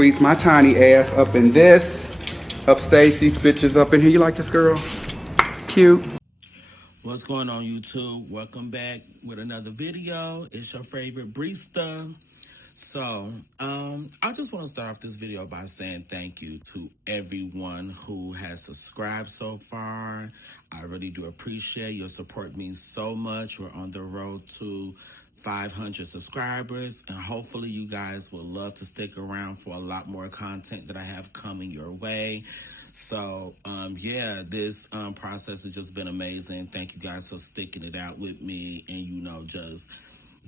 squeeze my tiny ass up in this. Upstage these bitches up in here. You like this girl? Cute. What's going on, YouTube? Welcome back with another video. It's your favorite Breesta. So, I just want to start off this video by saying thank you to everyone who has subscribed so far. I really do appreciate your support. Means so much. We're on the road to 500 subscribers, and hopefully you guys will love to stick around for a lot more content that I have coming your way. So, yeah, this process has just been amazing. Thank you guys for sticking it out with me and, just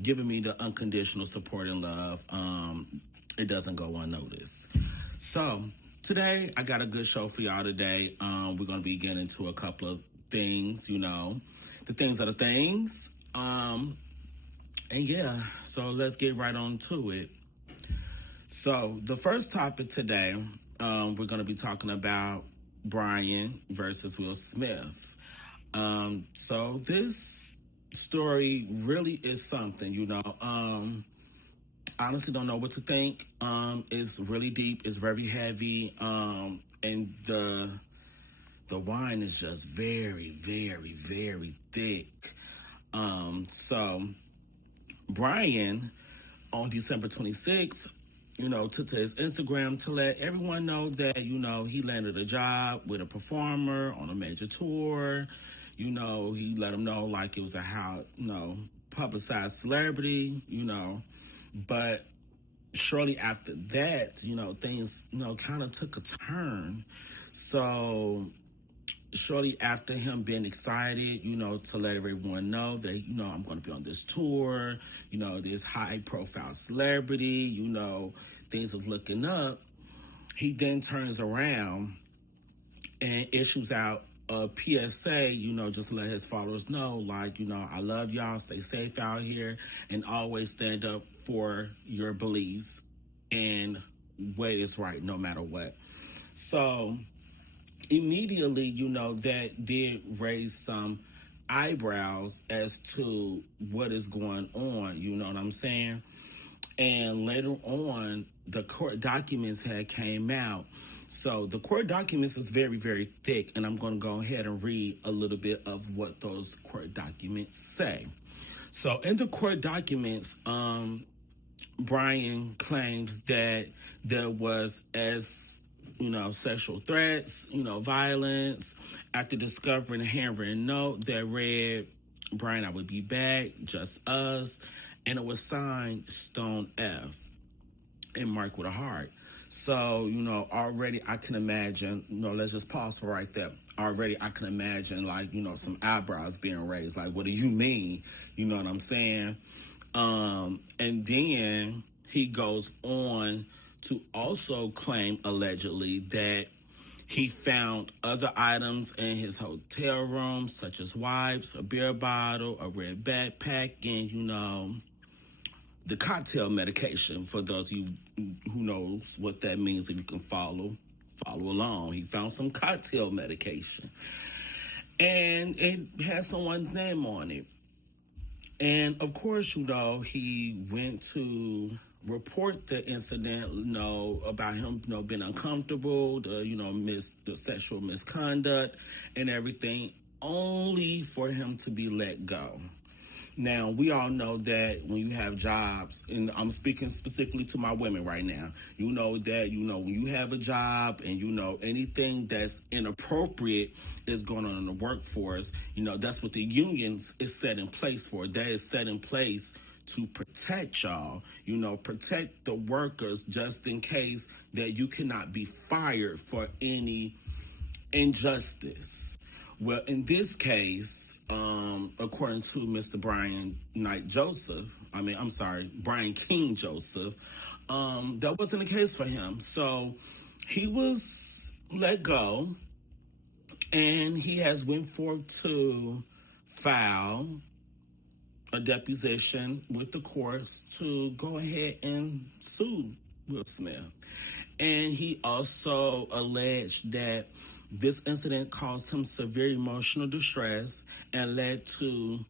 giving me the unconditional support and love. It doesn't go unnoticed. So, today, I got a good show for y'all today. We're going to be getting into a couple of things, the things are the things. And yeah, so let's get right on to it. So, the first topic today, we're going to be talking about Brian versus Will Smith. So this story really is something, honestly don't know what to think. It's really deep. It's very heavy. And the wine is just very, very, very thick. So Brian on December 26th, took to his Instagram to let everyone know that, he landed a job with a performer on a major tour. He let them know like it was a publicized celebrity, but shortly after that, things, kind of took a turn. So shortly after him being excited, to let everyone know that, I'm going to be on this tour, this high profile celebrity, things is looking up. He then turns around and issues out a PSA, just to let his followers know, like, I love y'all, stay safe out here, and always stand up for your beliefs and what is right, no matter what. So immediately, that did raise some eyebrows as to what is going on, you know what I'm saying? And later on, the court documents had came out. So the court documents is very, very thick, and I'm going to go ahead and read a little bit of what those court documents say. So in the court documents, Brian claims that there was sexual threats, violence, after discovering a handwritten note that read, Brian, I would be back, just us, and it was signed Stone F and marked with a heart. So, already I can imagine, let's just pause for right there. Already I can imagine, like, some eyebrows being raised. Like, what do you mean? You know what I'm saying? And then he goes on to also claim, allegedly, that he found other items in his hotel room, such as wipes, a beer bottle, a red backpack, and, the cocktail medication, for those of you who knows what that means, if you can follow along. He found some cocktail medication. And it has someone's name on it. And of course, he went to report the incident, about him, being uncomfortable, the sexual misconduct and everything, only for him to be let go. Now, we all know that when you have jobs, and I'm speaking specifically to my women right now, that, when you have a job and, anything that's inappropriate is going on in the workforce, that's what the unions is set in place for. That is set in place to protect y'all, protect the workers just in case that you cannot be fired for any injustice. Well, in this case, according to Mr. Brian King Joseph, that wasn't the case for him. So he was let go, and he has went forth to file a deposition with the courts to go ahead and sue Will Smith. And he also alleged that this incident caused him severe emotional distress and led to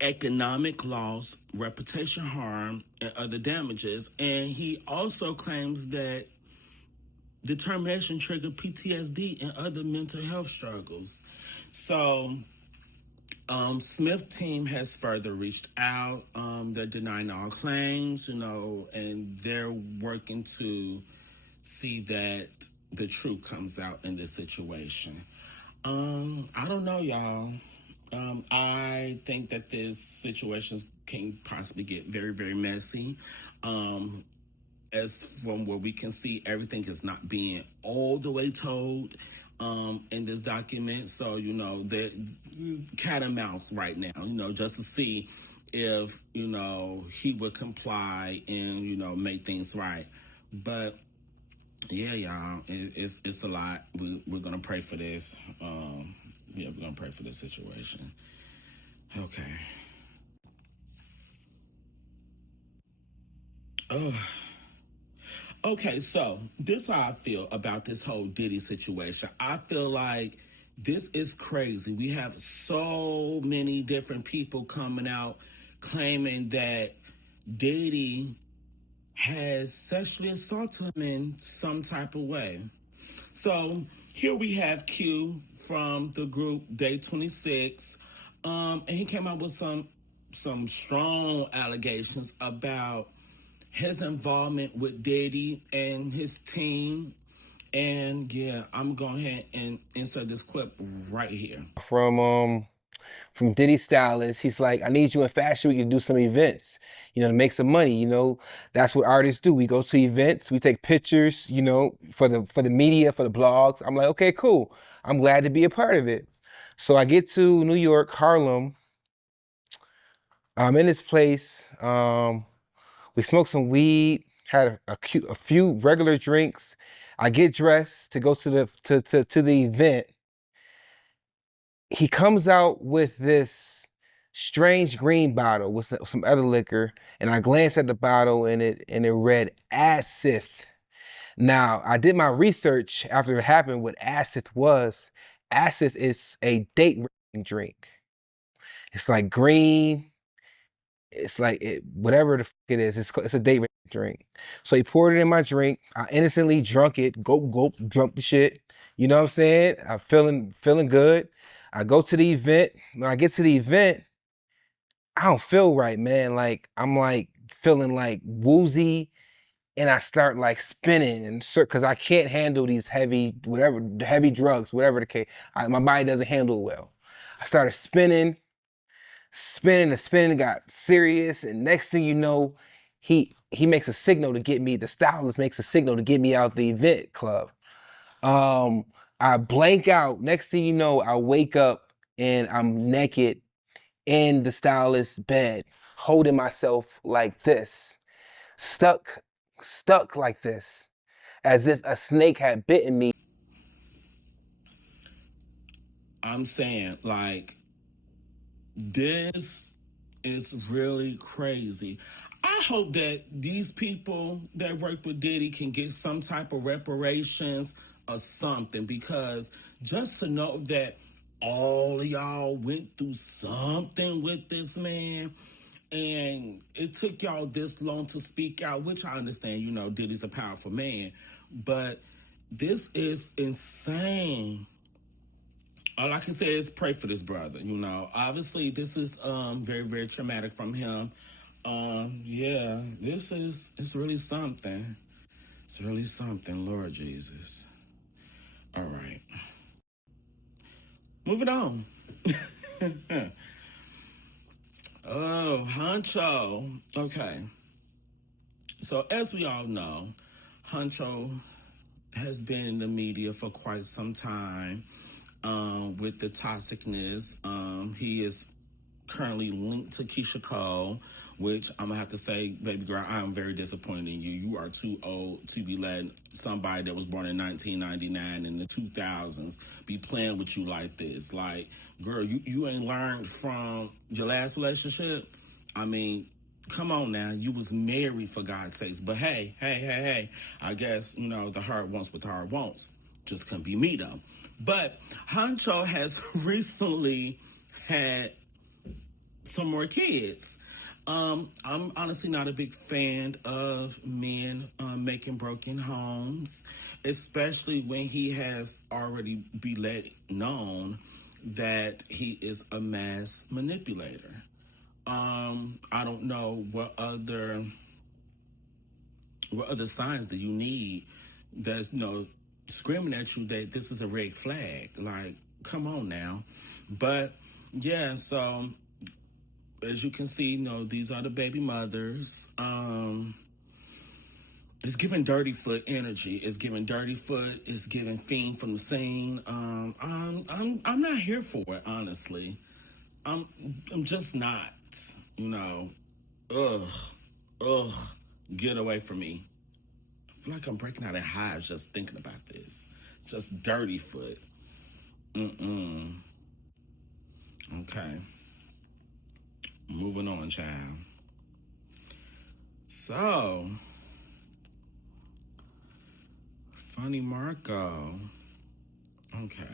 economic loss, reputation harm, and other damages. And he also claims that the termination triggered PTSD and other mental health struggles. So, Smith team has further reached out. They're denying all claims, and they're working to see that the truth comes out in this situation. I don't know, y'all. I think that this situation can possibly get very, very messy. As from what we can see, everything is not being all the way told in this document. So, the cat and mouse right now, just to see if, he would comply and, make things right. But yeah, y'all, it's a lot. We're going to pray for this. We're going to pray for this situation. Okay. Oh. Okay, so this is how I feel about this whole Diddy situation. I feel like this is crazy. We have so many different people coming out claiming that Diddy has sexually assaulted him in some type of way. So here we have Q from the group Day 26, and he came out with some strong allegations about his involvement with Diddy and his team. And yeah, I'm going ahead and insert this clip right here. From Diddy Stylist, he's like, I need you in Fashion Week to do some events, to make some money. That's what artists do. We go to events, we take pictures, for the media, for the blogs. I'm like, okay, cool. I'm glad to be a part of it. So I get to New York, Harlem. I'm in this place. We smoked some weed, had a few regular drinks. I get dressed to go to the event. He comes out with this strange green bottle with some other liquor, and I glanced at the bottle and it read acid. Now, I did my research after it happened what acid was. Acid is a date drink. It's like green. It's like whatever the fuck it is. It's a date drink. So he poured it in my drink. I innocently drunk it. Gulp, drunk the shit. You know what I'm saying? I'm feeling good. I go to the event. When I get to the event, I don't feel right, man. Like I'm like feeling like woozy, and I start like spinning and because I can't handle these heavy drugs, whatever the case. My body doesn't handle it well. I started spinning and spinning, got serious, and next thing you know, he makes a signal to get me. The stylist makes a signal to get me out the event club. I blank out. Next thing you know, I wake up and I'm naked in the stylist's bed, holding myself like this, stuck like this, as if a snake had bitten me. I'm saying, like, this is really crazy. I hope that these people that work with Diddy can get some type of reparations or something, because just to know that all of y'all went through something with this man and it took y'all this long to speak out, which I understand, Diddy's a powerful man, but this is insane. All I can say is pray for this brother. Obviously this is very, very traumatic from him. Yeah, it's really something. It's really something, Lord Jesus. All right. Moving on. Oh, Huncho. Okay. So as we all know, Huncho has been in the media for quite some time with the toxicness. He is currently linked to Keisha Cole, which I'm gonna have to say, baby girl, I am very disappointed in you. You are too old to be letting somebody that was born in 1999 in the 2000s be playing with you like this. Like, girl, you ain't learned from your last relationship. I mean, come on now. You was married, for God's sakes. But hey, I guess, the heart wants what the heart wants. Just couldn't be me, though. But Honcho has recently had some more kids. I'm honestly not a big fan of men making broken homes, especially when he has already be let known that he is a mass manipulator. I don't know what other signs do you need that's screaming at you that this is a red flag. Like, come on now. But yeah, so as you can see, these are the baby mothers. It's giving dirty foot energy. It's giving dirty foot. It's giving fiend from the scene. I'm not here for it, honestly. I'm just not. Ugh, ugh, get away from me. I feel like I'm breaking out of hives just thinking about this. Just dirty foot. Okay. Moving on, child. So, Funny Marco. Okay.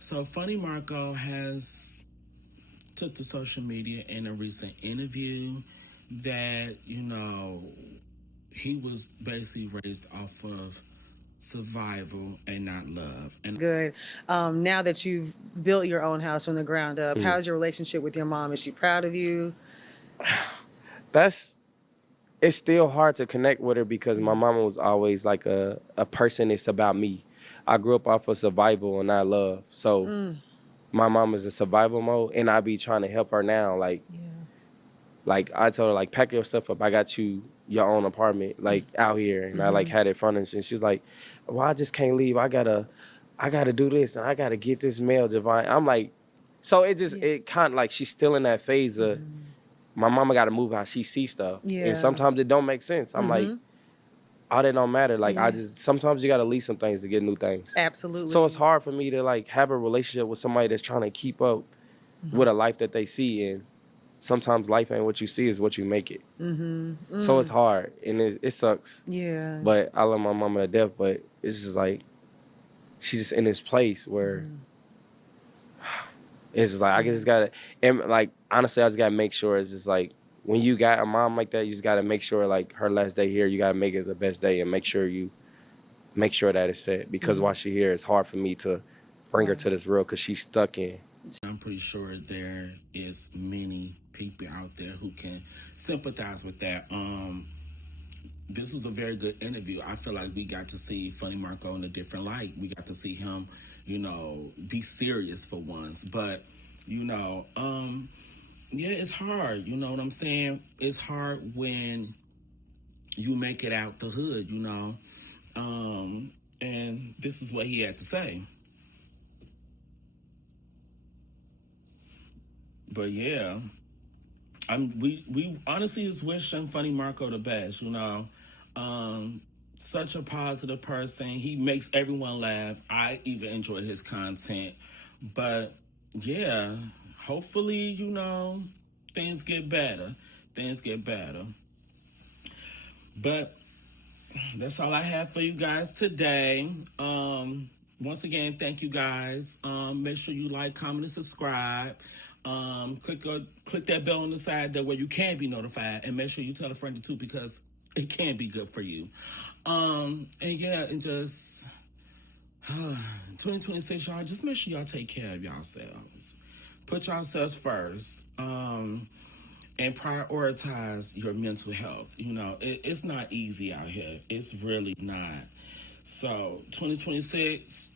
So, Funny Marco has took to social media in a recent interview that, he was basically raised off of survival and not love. And good. Now that you've built your own house from the ground up, how's your relationship with your mom? Is she proud of you? It's still hard to connect with her because my mama was always like a person that's about me. I grew up off of survival and not love. So my mom is in survival mode and I be trying to help her now. Like I told her, like, pack your stuff up. I got you your own apartment, like, out here. And I like had it furnished. And she's like, well, I just can't leave. I gotta do this and I gotta get this mail, Javon. I'm like, so it kind of like she's still in that phase of my mama got to move how she sees stuff. Yeah. And sometimes it don't make sense. I'm like, all that don't matter. Like, sometimes you got to leave some things to get new things. Absolutely. So it's hard for me to, like, have a relationship with somebody that's trying to keep up with a life that they see. And sometimes life ain't what you see, is what you make it. So it's hard. And it sucks. Yeah. But I love my mama to death. But it's just like, she's just in this place where it's just like, I just gotta, and like, honestly, I just gotta make sure it's just like, when you got a mom like that, you just gotta make sure, like, her last day here, you gotta make it the best day and make sure that it's set. Because while she here, it's hard for me to bring her to this world because she's stuck in. I'm pretty sure there is many people out there who can sympathize with that. This was a very good interview. I feel like we got to see Funny Marco in a different light. We got to see him, be serious for once. But, yeah, it's hard. You know what I'm saying? It's hard when you make it out the hood, and this is what he had to say. But yeah, we honestly is wishing Funny Marco the best, such a positive person. He makes everyone laugh. I even enjoy his content. But yeah, hopefully, things get better. But that's all I have for you guys today. Once again, thank you guys. Make sure you like, comment, and subscribe. Click that bell on the side that way you can be notified, and make sure you tell a friend or two because it can be good for you. And yeah, and just 2026, y'all, just make sure y'all take care of yourselves. Put yourselves first. And prioritize your mental health. It's not easy out here. It's really not. So 2026,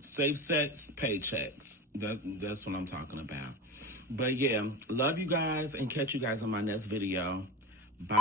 safe sex, paychecks. That's what I'm talking about. But yeah, love you guys and catch you guys on my next video. Bye.